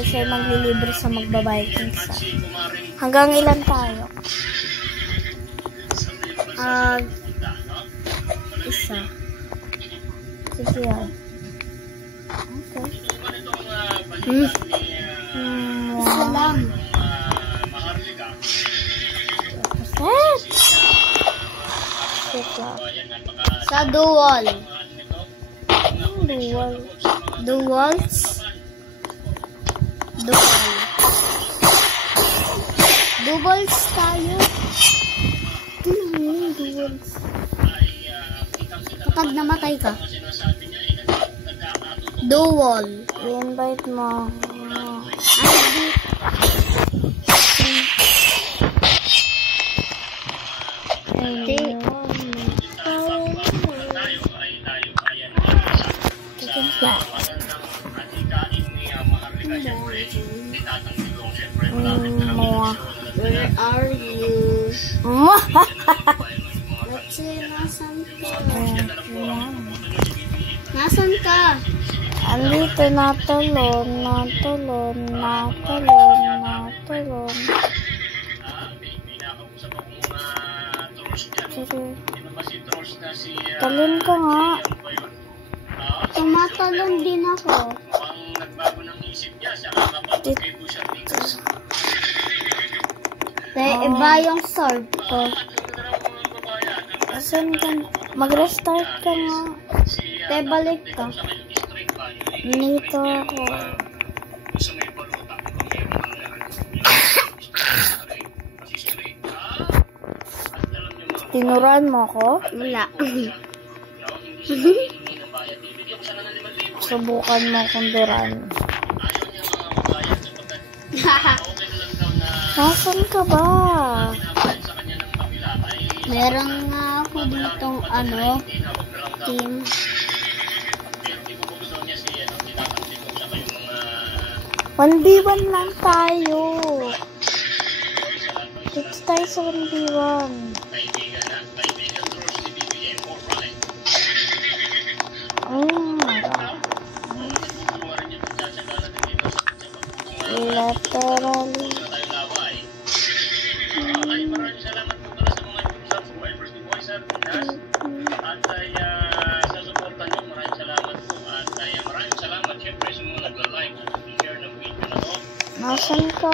Pero siya maglilibre sa magbabiking sa. Hanggang ilan tayo? Isa. Sige yan. Okay. Isa lang. Sa dual. Dual. Duals. Dual. Duals tayo. Duals. Kapag namatay ka. Dual. I-invite mo. Where are you? Nasaan ka? Andito, natulon. Talon ka nga. Tumatalon din ako. Iba yung sword ko. Asan ka? Mag-restart ka nga. Balik ka. Dito ako. Tinuraan mo ako? Wala. Subukan mo akong duran. Nasaan ka ba? Meron nga ako ditong team. 1v1 lang tayo. Tips tayo sa 1v1. Laterally. Nasaan ka?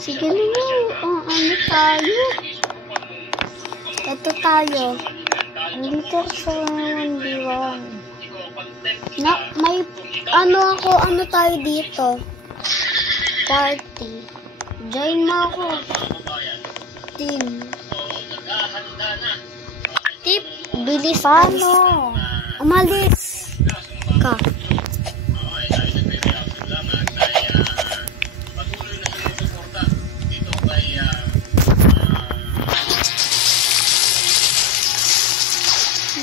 Sige na. Ano tayo? Ito tayo. Dito sa 1v1. May ano tayo dito? Party. Join mo ako. Team. Tip. Bilis. Paano? Umalis ka.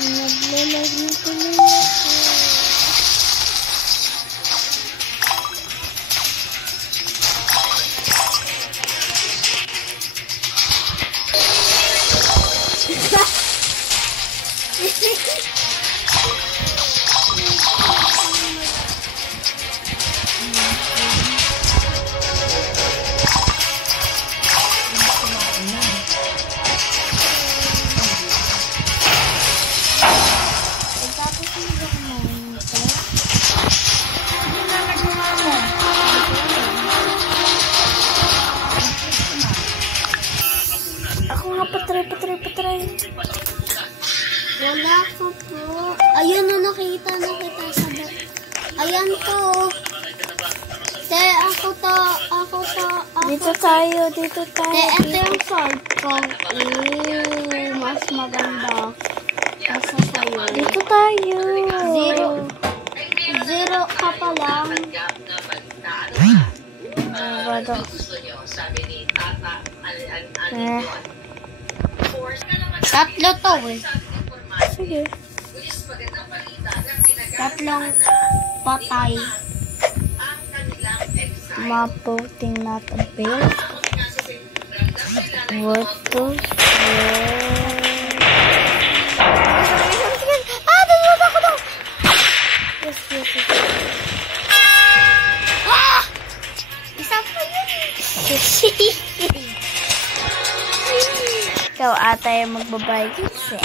Naglalag na tuloy ako. Patry. Wala ko po. Ayun na, nakita sa ayan ko. Te, ako to. Dito tayo. Te, ito yung sword ko. Mas maganda. Kasa sa'yo. Dito tayo. Zero ka pa lang. Wala. Tatlo to Sige. Tatlong patay. Maputing natin build. What to? Dito ako daw. Yes. Ikaw ata yung magbabayagins eh.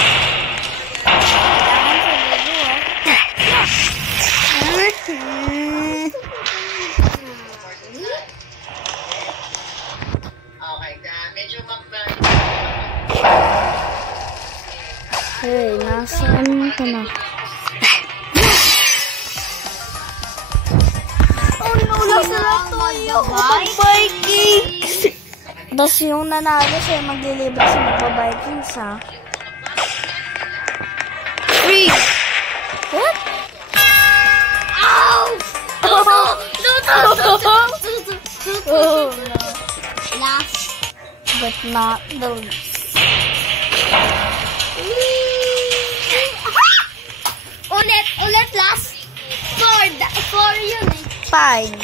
Hey, nasaan ka na? Oh no, nasa tayo. Vikings! Tapos yung nanalo siya maglilibre sa magpa-Vikings, ha? Free! What? Ow! Oh no. Last. But not the least. Ulit last. Four yun eh. Fine.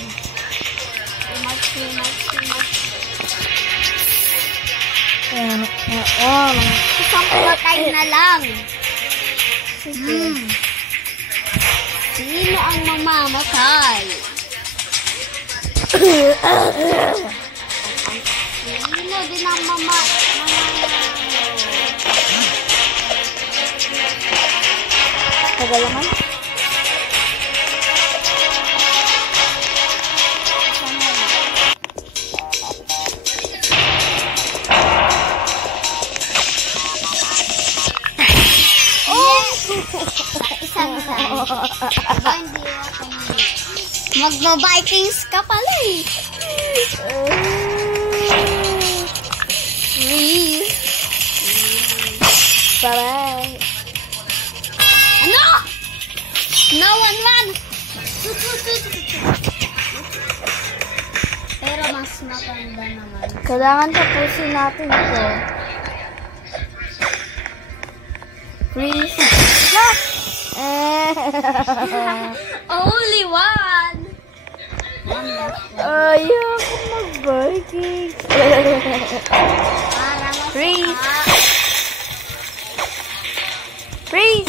Isang patay na lang. Sino ang mamamatay? Sino din ang Tagalangan? Magba-Vikings ka pala eh. Bye-bye. Ano? No one run! Pero mas maganda naman. Kailangan tapusin natin ito. Freeze. Only one! Ayoko mag-Vikings. Freeze. Freeze.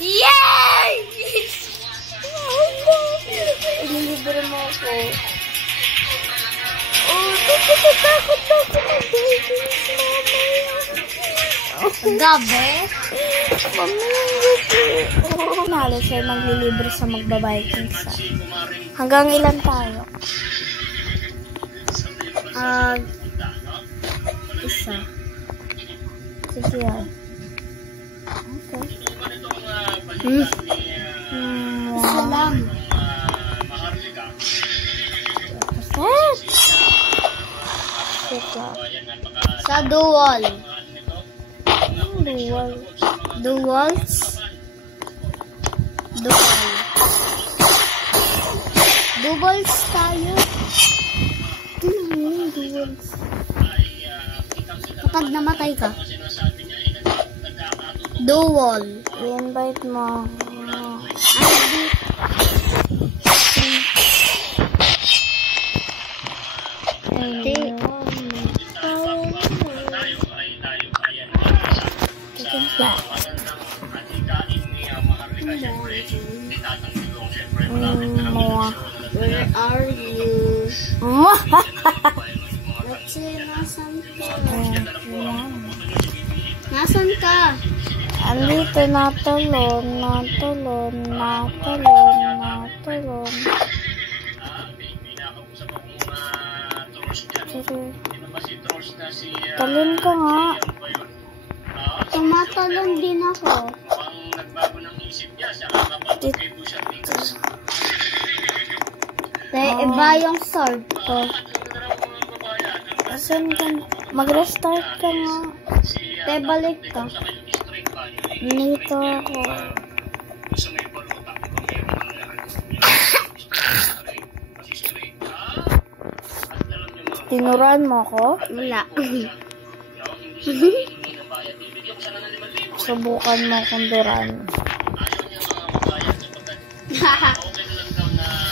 Yay! Ililibre mo ako. Oh, takot ako mag-Vikings, mamaya. Gabi? Nalo siya maglilibre sa magba-Vikings. Hanggang ilan tayo? Isa. Sige yan. Okay. Isa lang. Sa dual. Duals? Duals tayo. Duals. Kapag namatay ka. Dual. I-invite mo. Where are you? Let's see, nasan ka? Nasan ka? Andito, natalon. Talon ka nga. Tumatalon din ako. Iba yung sword ko. Asan ka? Mag-restart ka nga. Balik ka. Nito ako. Tinuruan mo ako? Wala. Subukan mo akong duran.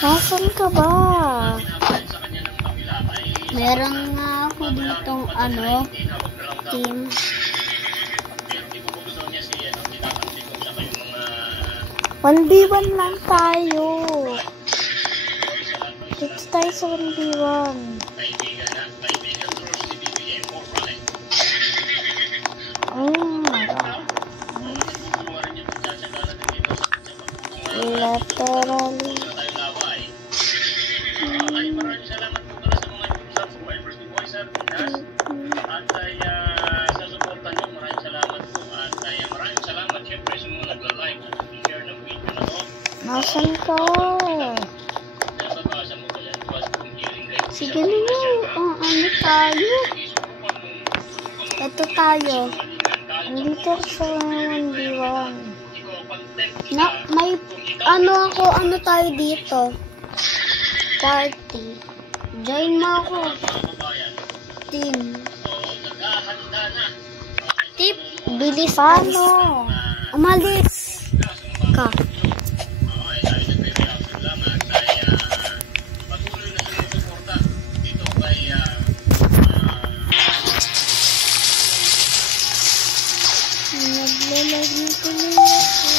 Nasaan ka ba? Meron nga ako ditong team. 1v1 lang tayo. tayo sa 1v1. Laterally. Nasaan ka? Sige na. Ano tayo? Ito tayo. Nandito sa 1v1. May ano tayo dito? Party. Join mo ako. Team. Tip, bilis. Paano? Umalis ka. Naglalag na tuloy ako.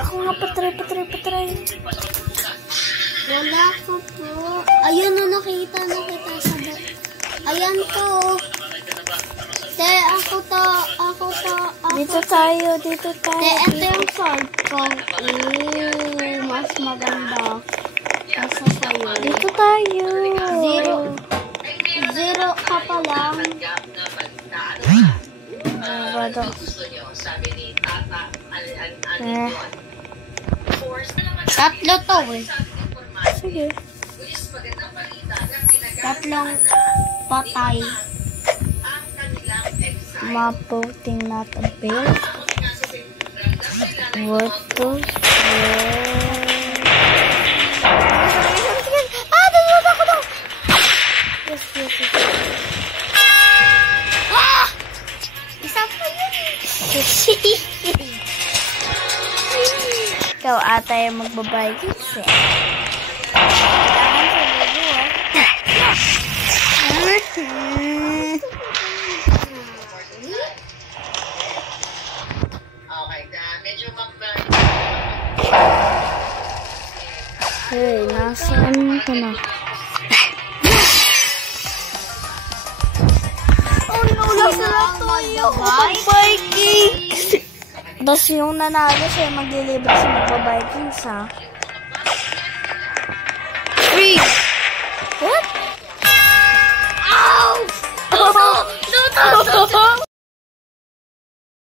Ako nga patry. Wala ko po. Ayun na nakita sa Ayan ko. Te, ako to. Dito tayo. Te, ito yung sword ko. Mas maganda. Kasa sa'yo. Dito tayo. Zero ka pa lang. Bado. Tatlo to eh. Sige. Tatlong patay. Maputing not a bill. What to Dudod ako daw! Yes. Isa pa yun. Ikaw ata yung magbabayis eh. Hey, nasaan ka na? Oh no, nasaan tayo? Vikings! Tapos yung nanalo siya maglilibre sa magpa-Vikings ha? Free! What? Ow! No!